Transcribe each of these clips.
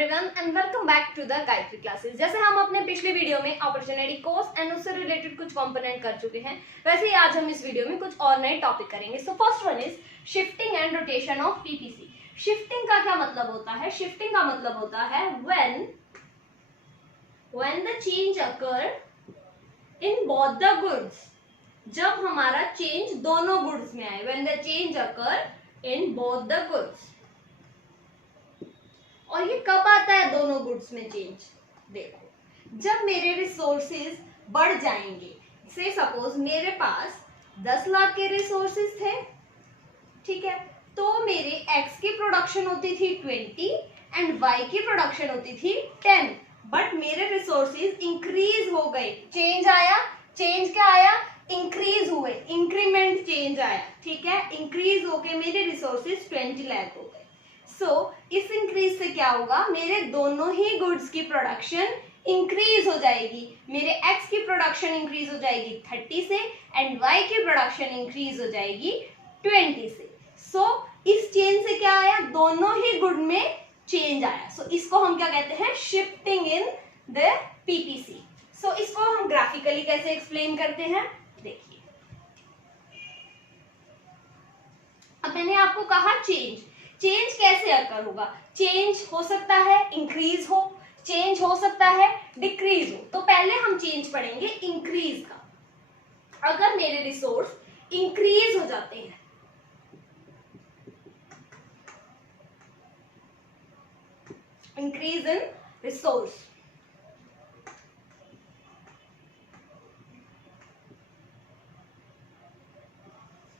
Everyone and welcome back to the Gayatri classes. जैसे हम अपने पिछले वीडियो में अपॉर्चुनिटी कॉस्ट एंड उससे रिलेटेड कुछ कंपोनेंट कर चुके हैं, वैसे ही आज हम इस वीडियो में कुछ और नए टॉपिक करेंगे। So first one is shifting and rotation of PPC. Shifting का क्या मतलब होता है? शिफ्टिंग का मतलब होता है when the change occur in both the goods. जब हमारा चेंज दोनों गुड्स में आए, when the change occur in both the goods. और ये कब आता है दोनों गुड्स में चेंज? देखो, जब मेरे रिसोर्सेज बढ़ जाएंगे। से सपोज मेरे पास 10 लाख के रिसोर्सेज थे, ठीक है, तो मेरे एक्स की प्रोडक्शन होती थी 20 एंड वाई की प्रोडक्शन होती थी 10, बट मेरे रिसोर्सेज इंक्रीज हो गए। चेंज आया, चेंज क्या आया? इंक्रीज हुए, इंक्रीमेंट चेंज आया, ठीक है, इंक्रीज होके मेरे रिसोर्सेज 20 लाख हो गए। इस इंक्रीज से क्या होगा? मेरे दोनों ही गुड्स की प्रोडक्शन इंक्रीज हो जाएगी। मेरे एक्स की प्रोडक्शन इंक्रीज हो जाएगी 30 से एंड वाई की प्रोडक्शन इंक्रीज हो जाएगी 20 से। इस चेंज से क्या आया? दोनों ही गुड में चेंज आया। इसको हम क्या कहते हैं? Shifting in the PPC. इसको हम ग्राफिकली कैसे एक्सप्लेन करते हैं? देखिए, अब मैंने आपको कहा चेंज कैसे अकर होगा? चेंज हो सकता है इंक्रीज हो, चेंज हो सकता है डिक्रीज हो। तो पहले हम चेंज पढ़ेंगे इंक्रीज का। अगर मेरे रिसोर्स इंक्रीज हो जाते हैं, इंक्रीज इन रिसोर्स,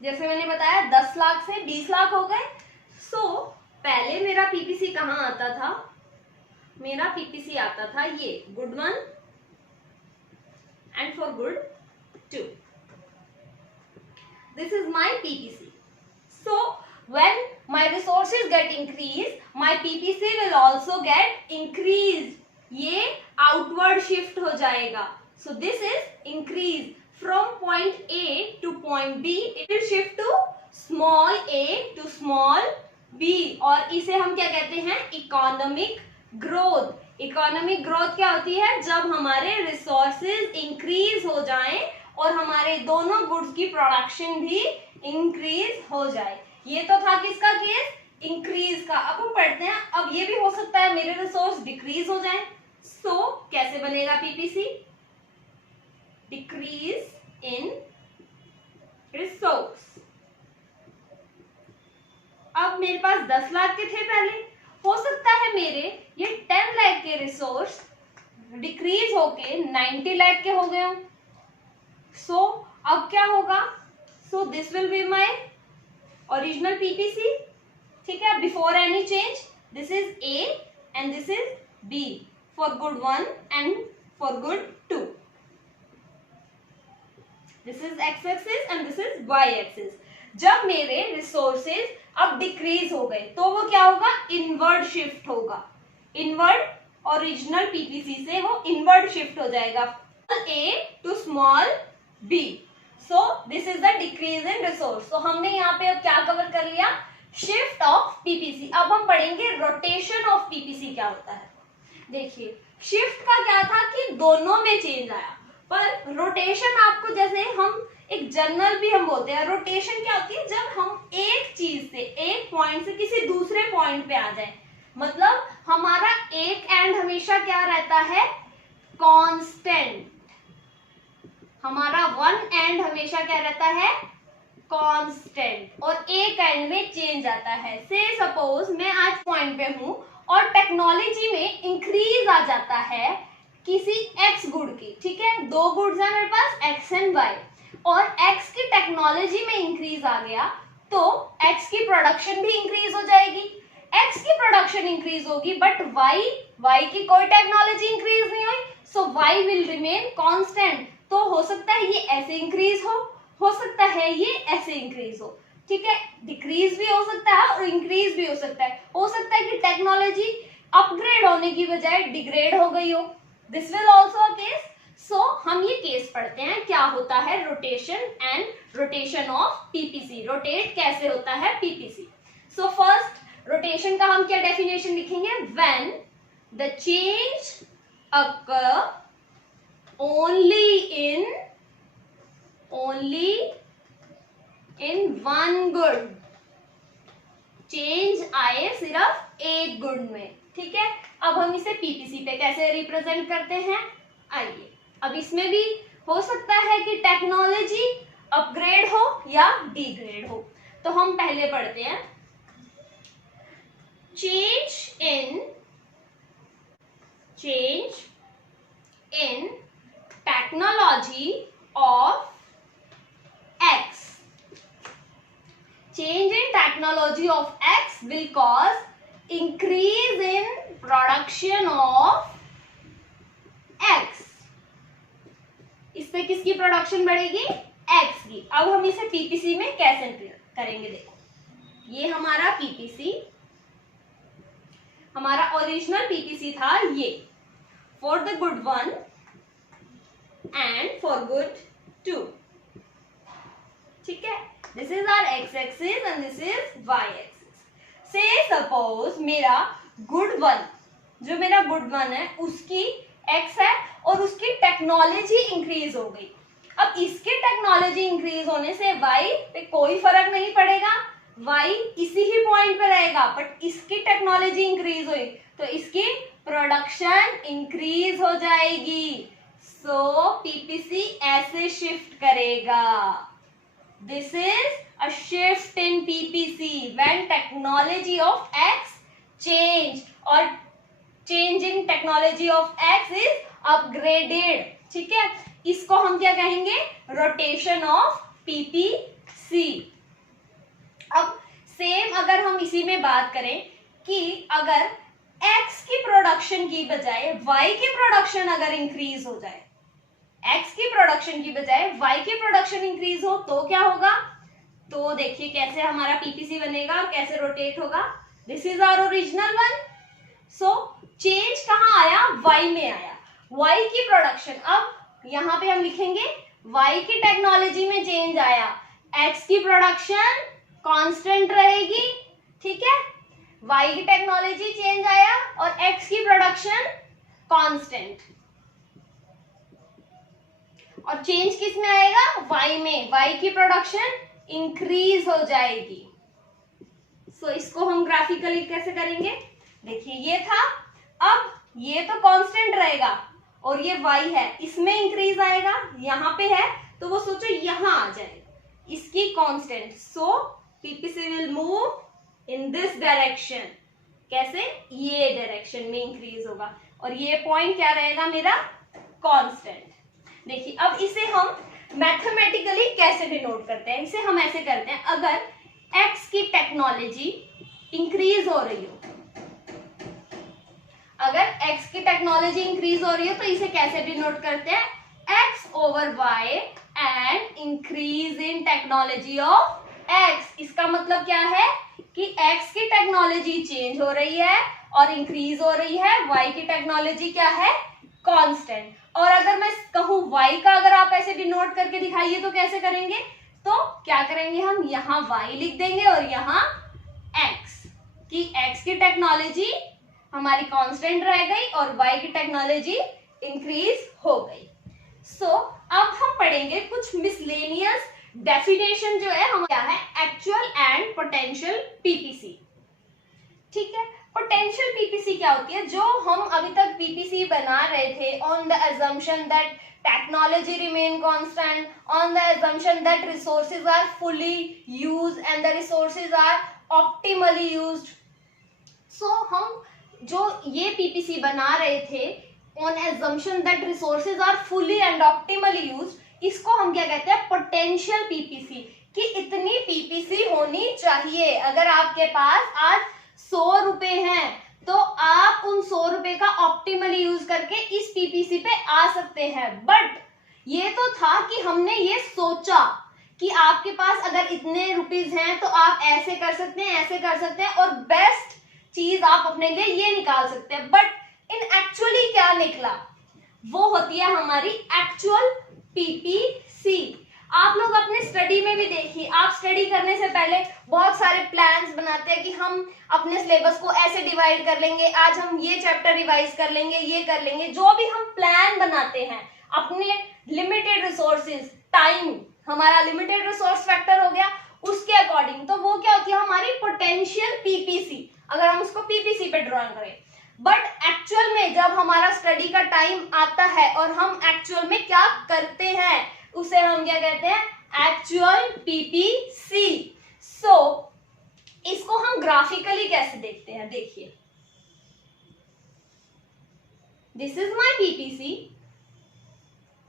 जैसे मैंने बताया 10 लाख से 20 लाख हो गए। पहले मेरा पीपीसी कहां आता था? मेरा पीपीसी आता था ये good 1 and for good 2। This is my PPC. When my resources get increase, my PPC will also get increase. ये आउटवर्ड शिफ्ट हो जाएगा। This is increase from point A to point B. It will shift to small A to small B, और इसे हम क्या कहते हैं? Economic growth. Economic growth क्या होती है? जब हमारे रिसोर्सेज इंक्रीज हो जाएं और हमारे दोनों गुड्स की प्रोडक्शन भी इंक्रीज हो जाए। ये तो था किसका केस? इंक्रीज का। अब हम पढ़ते हैं, अब ये भी हो सकता है मेरे रिसोर्स डिक्रीज हो जाए। कैसे बनेगा पीपीसी? Decrease in resource. अब मेरे पास 10 लाख के थे पहले, हो सकता है मेरे ये 10 लाख के रिसोर्स डिक्रीज होके 90 लाख के हो गए हो। अब क्या होगा? This will be my original PPC, ठीक है, before any change. This is A and this is B for good 1 and for good 2। This is X axis and this is Y axis. जब मेरे रिसोर्सेज अब decrease हो गए तो वो क्या होगा? इनवर्ड शिफ्ट होगा। इनवर्ड ओरिजिनल पीपीसी से वो इनवर्ड शिफ्ट हो जाएगा, A to small B. This is the decrease in resource. हमने यहाँ पे अब क्या कवर कर लिया? Shift of PPC. अब हम पढ़ेंगे रोटेशन ऑफ पीपीसी क्या होता है। देखिए, शिफ्ट का क्या था कि दोनों में चेंज आया, पर रोटेशन आपको, जैसे हम एक जनरल भी हम बोलते हैं, रोटेशन क्या होती है? जब हम एक चीज से, एक पॉइंट से किसी दूसरे पॉइंट पे आ जाए। मतलब हमारा एक एंड हमेशा क्या रहता है? कांस्टेंट। हमारा वन एंड हमेशा क्या रहता है? कांस्टेंट। और एक एंड में चेंज आता है। से सपोज मैं आज पॉइंट पे हूं और टेक्नोलॉजी में इंक्रीज आ जाता है किसी एक्स गुड की, ठीक है, 2 गुड्स है मेरे पास, एक्स एंड वाई, और एक्स की टेक्नोलॉजी में इंक्रीज आ गया तो एक्स की प्रोडक्शन भी इंक्रीज हो जाएगी। एक्स की प्रोडक्शन इंक्रीज होगी बट वाई की कोई टेक्नोलॉजी इंक्रीज नहीं हुई, वाई विल रिमेन कांस्टेंट। तो हो सकता है ये ऐसे इंक्रीज हो सकता है ये ऐसे इंक्रीज हो, ठीक है, डिक्रीज भी हो सकता है और इंक्रीज भी हो सकता है। हो सकता है कि टेक्नोलॉजी अपग्रेड होने की बजाय डिग्रेड हो गई हो। This will also a case. हम ये केस पढ़ते हैं क्या होता है rotation and rotation of PPC. Rotate कैसे होता है पीपीसी। फर्स्ट रोटेशन का हम क्या डेफिनेशन लिखेंगे? When the change occur only in one good. Change आए सिर्फ एक गुण में, ठीक है। अब हम इसे पीपीसी पे कैसे रिप्रेजेंट करते हैं, आइए। अब इसमें भी हो सकता है कि टेक्नोलॉजी अपग्रेड हो या डिग्रेड हो, तो हम पहले पढ़ते हैं change in technology of X. Change in technology of X will cause increase in production of X. इससे किसकी प्रोडक्शन बढ़ेगी, X की। अब हम इसे पीपीसी में कैसे करेंगे, देखो ये हमारा पीपीसी, हमारा ओरिजिनल पीपीसी था ये, for the good 1 and for good 2, ठीक है। This is our X axis and this is Y axis. So suppose मेरा गुड 1, जो मेरा गुड 1 है उसकी एक्स है और उसकी टेक्नोलॉजी इंक्रीज हो गई। अब इसके टेक्नोलॉजी इंक्रीज होने से वाई पे कोई फर्क नहीं पड़ेगा, वाई इसी ही पॉइंट पे रहेगा, बट इसकी टेक्नोलॉजी इंक्रीज हुई तो इसकी प्रोडक्शन इंक्रीज हो जाएगी। सो पीपीसी ऐसे शिफ्ट करेगा। This is a shift in PPC when technology of X change or change in technology of X is upgraded, ठीक है। इसको हम क्या कहेंगे, रोटेशन ऑफ PPC। अब सेम अगर हम इसी में बात करें कि अगर X की प्रोडक्शन की बजाय Y की प्रोडक्शन अगर इंक्रीज हो जाए, X की प्रोडक्शन की बजाय Y की प्रोडक्शन इंक्रीज हो तो क्या होगा, तो देखिए कैसे हमारा पीपीसी बनेगा और कैसे रोटेट होगा। This is our original one. So change कहाँ आया, Y में आया, Y की प्रोडक्शन। अब यहाँ पे हम लिखेंगे Y की टेक्नोलॉजी में चेंज आया, X की प्रोडक्शन कांस्टेंट रहेगी, ठीक है। Y की टेक्नोलॉजी चेंज आया और X की प्रोडक्शन कांस्टेंट। और चेंज किस में आएगा, Y में, Y की प्रोडक्शन इंक्रीज हो जाएगी। सो इसको हम ग्राफिकली कैसे करेंगे, देखिए ये था, अब ये तो कांस्टेंट रहेगा और ये Y है, इसमें इंक्रीज आएगा, यहाँ पे है तो वो सोचो यहाँ आ जाएगा, इसकी constant. So PPC will move in this direction, कैसे, ये डायरेक्शन में इंक्रीज होगा और ये पॉइंट क्या रहेगा मेरा, कांस्टेंट। देखिए अब इसे हम मैथमेटिकली कैसे डिनोट करते हैं, इसे हम ऐसे करते हैं, अगर X की टेक्नोलॉजी इंक्रीज हो रही हो, अगर X की टेक्नोलॉजी इंक्रीज हो रही हो तो इसे कैसे डिनोट करते हैं, X over Y and increase in technology of X। इसका मतलब क्या है कि X की टेक्नोलॉजी चेंज हो रही है और इंक्रीज हो रही है, Y की टेक्नोलॉजी क्या है, कांस्टेंट। और अगर मैं कहूं Y का अगर आप ऐसे डिनोट करके दिखाइए तो कैसे करेंगे, तो क्या करेंगे हम, यहाँ Y लिख देंगे और यहाँ X, कि X की टेक्नोलॉजी हमारी कांस्टेंट रह गई और Y की टेक्नोलॉजी इंक्रीज हो गई। सो अब हम पढ़ेंगे कुछ मिसलेनियस डेफिनेशन जो है हम क्या है, एक्चुअल एंड पोटेंशियल पीपीसी, ठीक है। पोटेंशियल पीपीसी क्या होती है, जो हम अभी तक पीपीसी बना रहे थे on the assumption that technology remain constant, on the assumption that resources are fully used and the resources are optimally used. So हम जो ये पीपीसी बना रहे थे on assumption that resources are fully and optimally used, इसको हम क्या कहते हैं, पोटेंशियल पीपीसी, कि इतनी पीपीसी होनी चाहिए। अगर आपके पास आज 100 रुपए हैं तो आप उन 100 रुपए का ऑप्टिमली यूज करके इस पीपीसी पे आ सकते हैं। बट ये तो था कि हमने ये सोचा कि आपके पास अगर इतने रुपीज हैं तो आप ऐसे कर सकते हैं, ऐसे कर सकते हैं और बेस्ट चीज आप अपने लिए ये निकाल सकते हैं। बट इन एक्चुअली क्या निकला, वो होती है हमारी एक्चुअल पीपीसी। आप लोग अपने स्टडी में भी देखिए, आप स्टडी करने से पहले बहुत सारे प्लान्स बनाते हैं कि हम अपने सिलेबस को ऐसे डिवाइड कर लेंगे, आज हम ये चैप्टर रिवाइज कर लेंगे, ये कर लेंगे। जो भी हम प्लान बनाते हैं अपने लिमिटेड रिसोर्सेज, टाइम हमारा लिमिटेड रिसोर्स फैक्टर हो गया, उसके अकॉर्डिंग, तो वो क्या होती है हमारी पोटेंशियल पीपीसी, अगर हम उसको पीपीसी पे ड्रॉ करें। बट एक्चुअल में जब हमारा स्टडी का टाइम आता है और हम एक्चुअल में क्या करते हैं, उसे हम क्या कहते हैं, एक्चुअल पीपीसी। सो इसको हम ग्राफिकली कैसे देखते हैं, देखिए, दिस इज माय पीपीसी,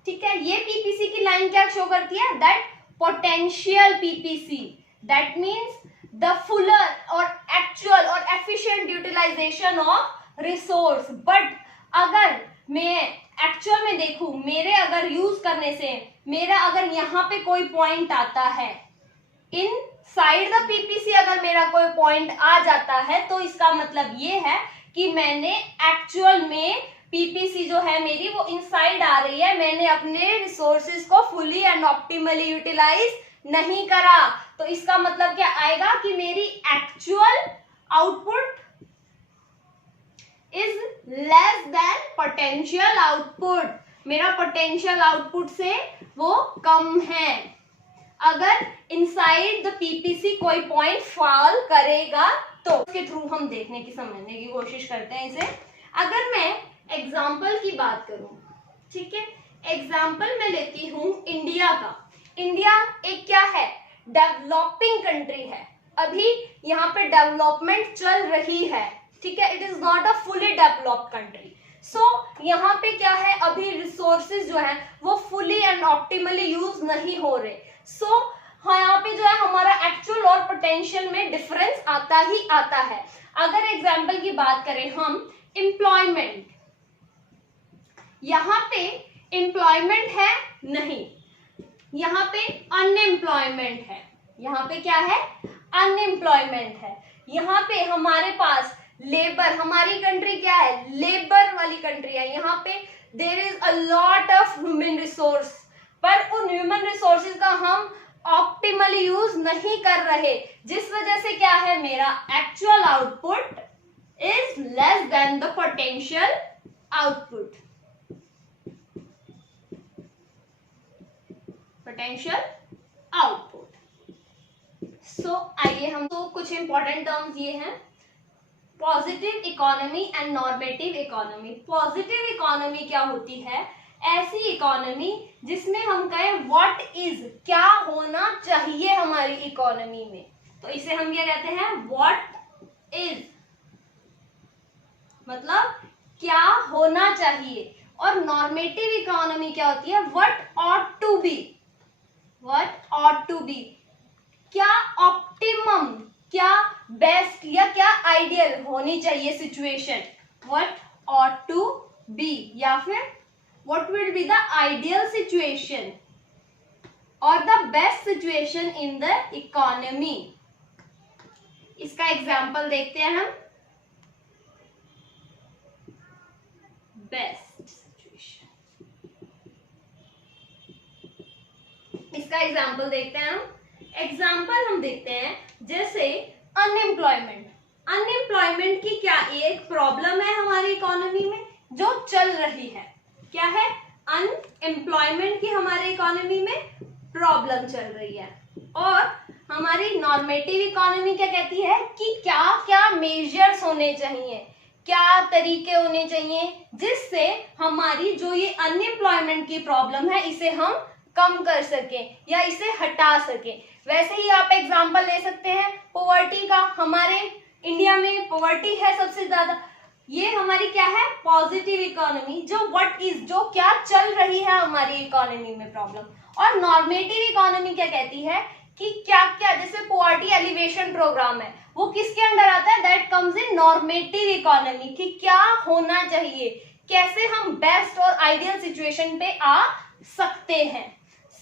ठीक है। ये पीपीसी की लाइन क्या शो करती है, that potential PPC, that means the fuller और एक्चुअल और efficient utilization of resource. But अगर मैं एक्चुअल में देखूं, मेरे अगर यूज करने से मेरा अगर यहाँ पे कोई पॉइंट आता है, इन साइड द पीपीसी अगर मेरा कोई पॉइंट आ जाता है, तो इसका मतलब ये है कि मैंने एक्चुअल में पीपीसी जो है मेरी वो इनसाइड आ रही है, मैंने अपने रिसोर्सेज को फुली एंड ऑप्टिमली यूटिलाइज नहीं करा। तो इसका मतलब क्या आएगा कि मेरी actual output is less then potential output, मेरा पोटेंशियल आउटपुट से वो कम है अगर इनसाइड द पीपीसी कोई पॉइंट फॉल करेगा। तो उसके थ्रू हम देखने की समझने की कोशिश करते हैं इसे। अगर मैं एग्जाम्पल की बात करूं, ठीक है, एग्जाम्पल मैं लेती हूं इंडिया का। इंडिया एक क्या है, डेवलपिंग कंट्री है, अभी यहाँ पे डेवलपमेंट चल रही है, ठीक है, it is not a fully developed country. So यहाँ पे क्या है, अभी रिसोर्सेज जो है वो फुली एंड ऑप्टिमली यूज नहीं हो रहे। सो हाँ, यहाँ पे जो है हमारा एक्चुअल और पोटेंशियल में डिफरेंस आता ही आता है। अगर एग्जाम्पल की बात करें हम, एम्प्लॉयमेंट, यहाँ पे एम्प्लॉयमेंट है नहीं, यहाँ पे अनएम्प्लॉयमेंट है, यहाँ पे क्या है, अनएम्प्लॉयमेंट है। यहाँ पे हमारे पास लेबर, हमारी कंट्री क्या है, लेबर वाली कंट्री है, यहाँ पे there is a lot of human resource, पर उन ह्यूमन रिसोर्सेज का हम ऑप्टिमली यूज नहीं कर रहे, जिस वजह से क्या है, मेरा actual output is less than the potential output, potential output. So आइए हम तो कुछ इंपॉर्टेंट टर्म्स ये हैं, positive economy and normative economy. Positive economy क्या होती है, ऐसी इकोनॉमी जिसमें हम कहें व्हाट इज, क्या होना चाहिए हमारी इकोनॉमी में, तो इसे हम क्या कहते हैं, व्हाट इज, मतलब क्या होना चाहिए। और नॉर्मेटिव इकोनॉमी क्या होती है, what ought to be, what ought to be, क्या ऑप्टिमम, क्या बेस्ट या क्या आइडियल होनी चाहिए situation, what ought to be, या फिर what will be the ideal situation और the best situation in the economy. इसका एग्जाम्पल देखते हैं हम, बेस्ट सिचुएशन, इसका एग्जाम्पल देखते हैं हम। एग्जाम्पल हम देखते हैं जैसे अनएम्प्लॉयमेंट। अनएम्प्लॉयमेंट की क्या एक प्रॉब्लम है हमारी इकोनॉमी में जो चल रही है, क्या है, अनएम्प्लॉयमेंट की हमारे इकोनॉमी में प्रॉब्लम चल रही है। और हमारी नॉर्मेटिव इकोनॉमी क्या कहती है कि क्या क्या मेजर्स होने चाहिए, क्या तरीके होने चाहिए जिससे हमारी जो ये अनएम्प्लॉयमेंट की प्रॉब्लम है इसे हम कम कर सके या इसे हटा सके। वैसे ही आप एग्जांपल ले सकते हैं पॉवर्टी का, हमारे इंडिया में पॉवर्टी है सबसे ज्यादा। ये हमारी क्या है, पॉजिटिव इकोनॉमी, जो व्हाट इज, जो क्या चल रही है हमारी इकोनॉमी में प्रॉब्लम। और नॉर्मेटिव इकोनॉमी क्या कहती है कि क्या क्या, जैसे पॉवर्टी एलिवेशन प्रोग्राम है, वो किसके अंडर आता है, that comes in normative economy, कि क्या होना चाहिए, कैसे हम बेस्ट और आइडियल सिचुएशन पे आ सकते हैं।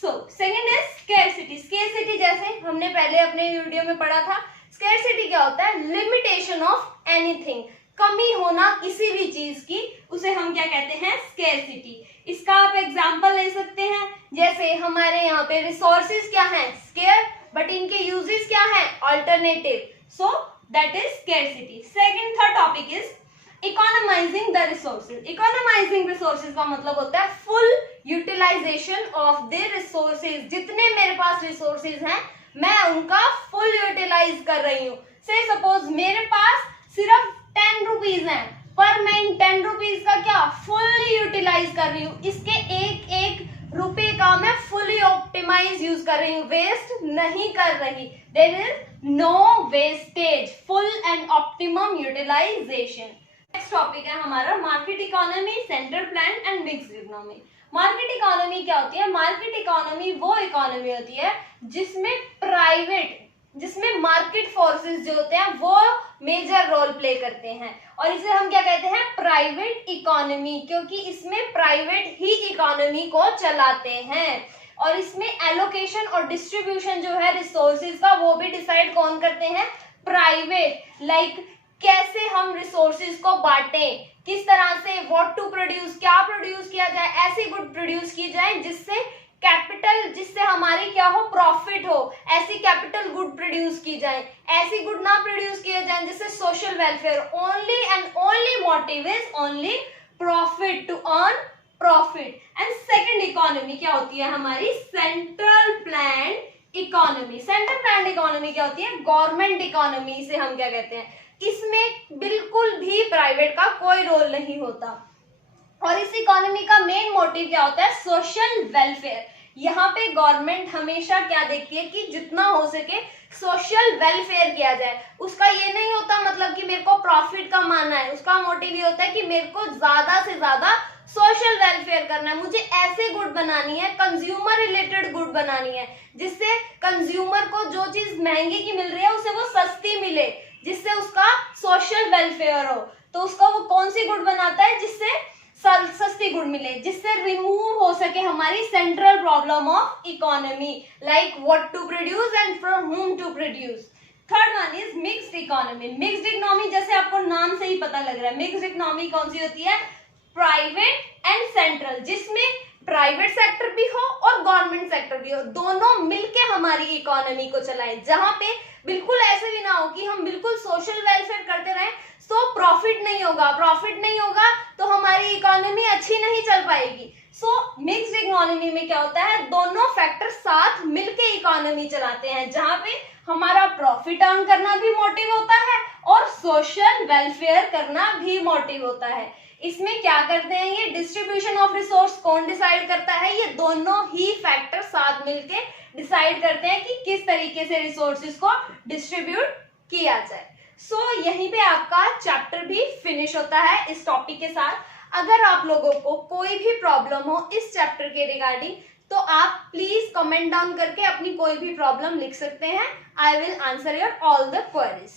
So second is scarcity. Scarcity जैसे हमने पहले अपने वीडियो में पढ़ा था, स्केर्सिटी क्या होता है, लिमिटेशन ऑफ एनीथिंग, कमी होना किसी भी चीज की, उसे हम क्या कहते हैं, स्केर्सिटी। इसका आप एग्जांपल ले सकते हैं, जैसे हमारे यहाँ पे रिसोर्सेज क्या है, स्केयर, बट इनके यूजेस क्या है, alternative, so that is scarcity. Second third topic is economising the resources. Economising resources का मतलब होता है full utilisation of the resources. जितने मेरे पास रिसोर्सेज हैं मैं उनका फुल यूटिलाइज कर रही हूँ। से सपोज मेरे पास सिर्फ 10 रुपीज है, पर मैं इन 10 रुपीज का क्या फुल्ली यूटिलाइज कर रही हूँ। इसके एक एक रुपए का मैं फुली ऑप्टिमाइज यूज कर रही हूँ, वेस्ट नहीं कर रही। There is no wastage, full and optimum utilization. Next topic है हमारा market economy, centre plan and mixed economy. Market economy क्या होती है? मार्केट इकोनॉमी वो इकोनॉमी होती है जिसमें मार्केट फोर्सेस जो होते हैं वो मेजर रोल प्ले करते हैं, और इसे हम क्या कहते हैं, प्राइवेट इकोनॉमी, क्योंकि इसमें प्राइवेट ही इकोनॉमी को चलाते हैं। और इसमें एलोकेशन और डिस्ट्रीब्यूशन जो है रिसोर्सेज का वो भी डिसाइड कौन करते हैं, प्राइवेट। लाइक कैसे हम रिसोर्सेज को बांटें, किस तरह से, व्हाट टू प्रोड्यूस, क्या प्रोड्यूस किया जाए, ऐसी गुड प्रोड्यूस की जाए जिससे कैपिटल, जिससे हमारी क्या हो, प्रॉफिट हो, ऐसी कैपिटल गुड प्रोड्यूस की जाए। ऐसी गुड ना प्रोड्यूस किए जाए जिससे social welfare, only and only motive is only profit, to earn profit. And second economy क्या होती है हमारी, central plan economy. Central plan economy क्या होती है, गवर्नमेंट इकोनॉमी से हम क्या कहते हैं। इसमें बिल्कुल भी प्राइवेट का कोई रोल नहीं होता, और इस इकोनॉमी का मेन मोटिव क्या होता है, सोशल वेलफेयर। यहाँ पे गवर्नमेंट हमेशा क्या देखती है कि जितना हो सके सोशल वेलफेयर किया जाए। उसका ये नहीं होता मतलब कि मेरे को प्रॉफिट कमाना है, उसका मोटिव ये होता है कि मेरे को ज्यादा से ज्यादा सोशल वेलफेयर करना है। मुझे ऐसे गुड बनानी है, कंज्यूमर रिलेटेड गुड बनानी है, जिससे कंज्यूमर को जो चीज महंगी की मिल रही है उसे वो सस्ती मिले, जिससे उसका सोशल वेलफेयर हो। तो उसका वो कौन सी गुड बनाता है, जिससे सस्ती गुड मिले, जिससे रिमूव हो सके हमारी central problem of economy, like what to produce and from whom to produce. Third one is mixed economy. Mixed economy जैसे आपको नाम से ही पता लग रहा है, मिक्स्ड इकोनॉमी कौन सी होती है, प्राइवेट एंड सेंट्रल, जिसमें प्राइवेट सेक्टर भी हो और गवर्नमेंट सेक्टर भी हो, दोनों मिलके हमारी इकोनॉमी को चलाएं। जहां पे बिल्कुल ऐसे भी ना हो कि हम बिल्कुल सोशल वेलफेयर करते रहें तो प्रॉफिट नहीं होगा, प्रॉफिट नहीं होगा तो हमारी इकोनॉमी अच्छी नहीं चल पाएगी। सो मिक्स्ड इकोनॉमी में क्या होता है, दोनों फैक्टर साथ मिलके इकोनॉमी चलाते हैं, जहां पे हमारा प्रॉफिट अर्न करना भी मोटिव होता है और सोशल वेलफेयर करना भी मोटिव होता है। इसमें क्या करते हैं, ये डिस्ट्रीब्यूशन ऑफ रिसोर्स कौन डिसाइड करता है, ये दोनों ही फैक्टर साथ मिलके डिसाइड करते हैं कि किस तरीके से रिसोर्सेज को डिस्ट्रीब्यूट किया जाए। सो यहीं पे आपका चैप्टर भी फिनिश होता है इस टॉपिक के साथ। अगर आप लोगों को कोई भी प्रॉब्लम हो इस चैप्टर के रिगार्डिंग, तो आप प्लीज कमेंट डाउन करके अपनी कोई भी प्रॉब्लम लिख सकते हैं। I will answer your all the queries.